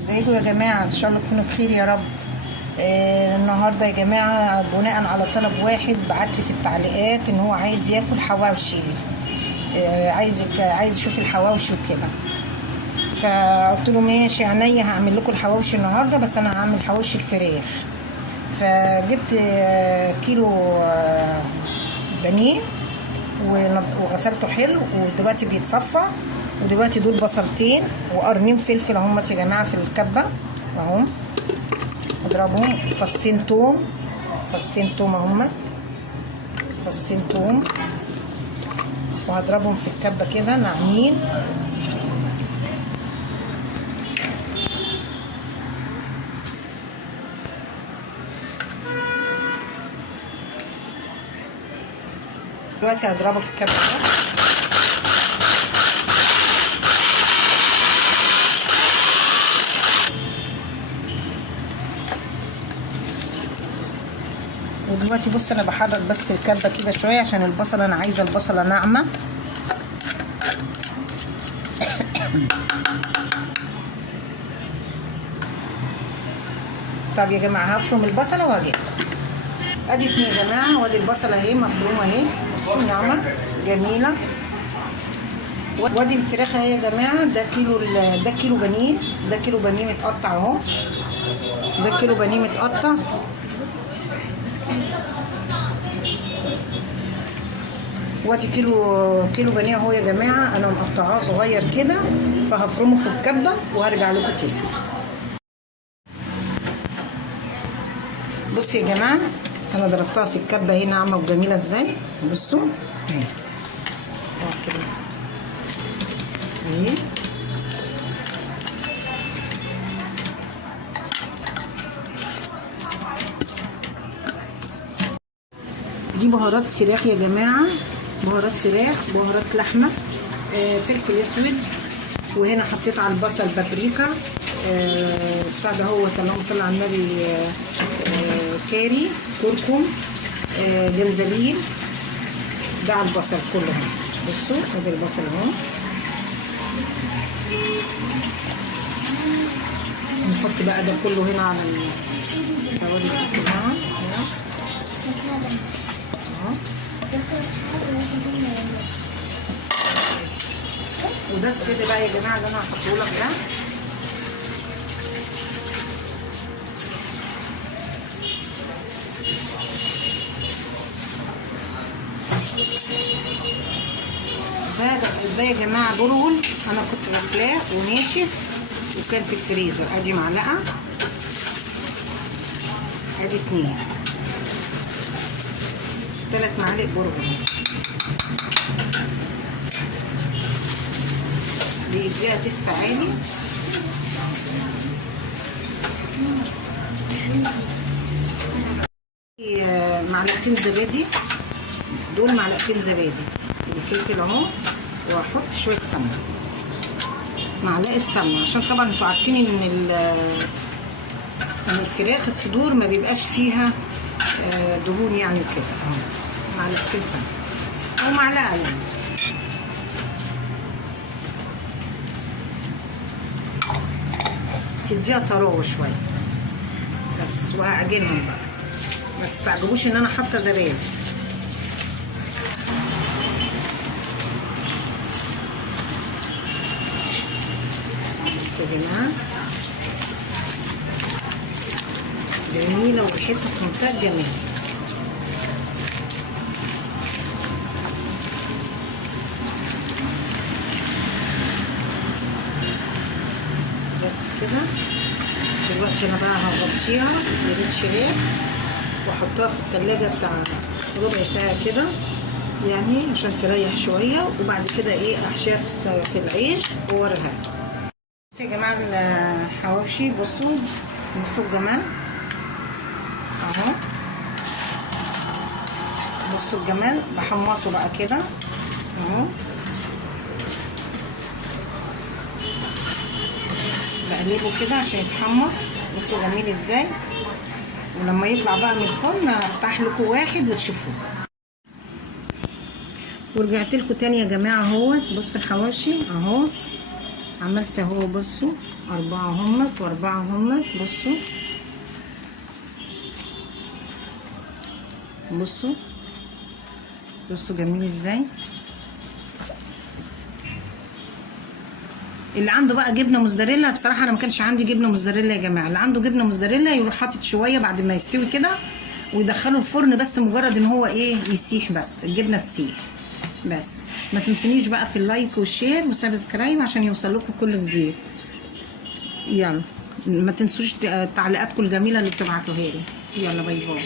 ازيكم يا جماعه؟ ان شاء الله تكونوا بخير يا رب. النهارده يا جماعه بناء على طلب واحد بعتلي في التعليقات ان هو عايز ياكل حواوشي. عايز يشوف الحواوشي وكده. فقلت له ماشي عينيا، هعمل لكم الحواوشي النهارده، بس انا هعمل حواوشي الفراخ. فجبت كيلو بانيه وغسلته حلو، ودلوقتي بيتصفى. ودلوقتي دول بصلتين وقرنين فلفل اهمت يا جماعه في الكبه اهم. اضربهم فصين توم اهمت، فصين توم، وهضربهم في الكبه كده ناعمين. دلوقتي هضربه في الكبه ده. ودلوقتي بص انا بحرك بس الكبه كده شويه عشان البصله، انا عايزه البصله ناعمه. طب يا جماعه هفرم البصله واجي. ادي اتنين يا جماعه، وادي البصله اهي مفرومه اهي، بصوا ناعمه جميله. وادي الفراخ اهي يا جماعه. ده كيلو بانيه، ده كيلو بانيه متقطع اهو، ده كيلو بانيه متقطع. وادي كيلو بانيه اهو يا جماعه، انا مقطعاه صغير كده، فهفرمه في الكبه وهرجع لكم تاني. بصوا يا جماعه انا ضربتها في الكبه اهي ناعمه وجميله ازاي. بصوا اهي كده اهي. دي بهارات فراخ يا جماعه، بهارات فراخ، بهارات لحمه، فلفل اسود، وهنا حطيت على البصل بابريكا، بتاع ده هو اللهم صل على النبي، كاري، كركم، جنزبيل. ده على البصل كله اهو. بصوا ادي البصل اهو. نحط بقى ده كله هنا على التوابل كلها اهو. وده السر بقى يا جماعه اللي انا هحطه لك ده. ده يا جماعه برغل، انا كنت غسلاه وناشف وكان في الفريزر. ادي معلقه، ادي 3 معالق برغل، بيديها تيست عالي. معلقتين زبادي، دول معلقتين زبادي، الفلفل اهو، واحط شويه سمنه، معلقه سمنه، عشان طبعا انتوا عارفين ان الفراخ الصدور ما بيبقاش فيها دهون يعني وكده اهو. معلقتين سمنه او معلقه يعني. تديها طراوه شويه بس، وهعجنهم بقى. ما تستعجبوش ان انا حاطه زبادي. بصوا يا جماعه جميله وريحتها في منتهى الجمال. بس كده. دلوقتي انا بقى هغطيها بريد شرايح واحطها في التلاجة بتاع ربع ساعة كده يعني عشان تريح شوية، وبعد كده احشيها في العيش واوريها. بصوا يا جماعة الحواوشي، بصوا الجمال اهو. بصوا الجمال، بحمصه بقى كده اهو، بقلبه كده عشان يتحمص. بصوا جميل ازاي. ولما يطلع بقى من الفرن هفتح لكم واحد وتشوفوه. ورجعت لكم تاني يا جماعه اهوت. بصوا الحواوشي اهو عملت اهو، بصوا 4 همت و4 همت. بصوا بصوا بصوا جميل ازاي. اللي عنده بقى جبنه موزاريلا، بصراحه انا ما كانش عندي جبنه موزاريلا يا جماعه، اللي عنده جبنه موزاريلا يروح حاطط شويه بعد ما يستوي كده ويدخله الفرن، بس مجرد ان هو ايه يسيح، بس الجبنه تسيح بس. ما تنسونيش بقى في اللايك والشير وسبسكرايب عشان يوصل لكم كل جديد. يلا ما تنسوش تعليقاتكم الجميله اللي بتبعتوها لي. يلا باي باي.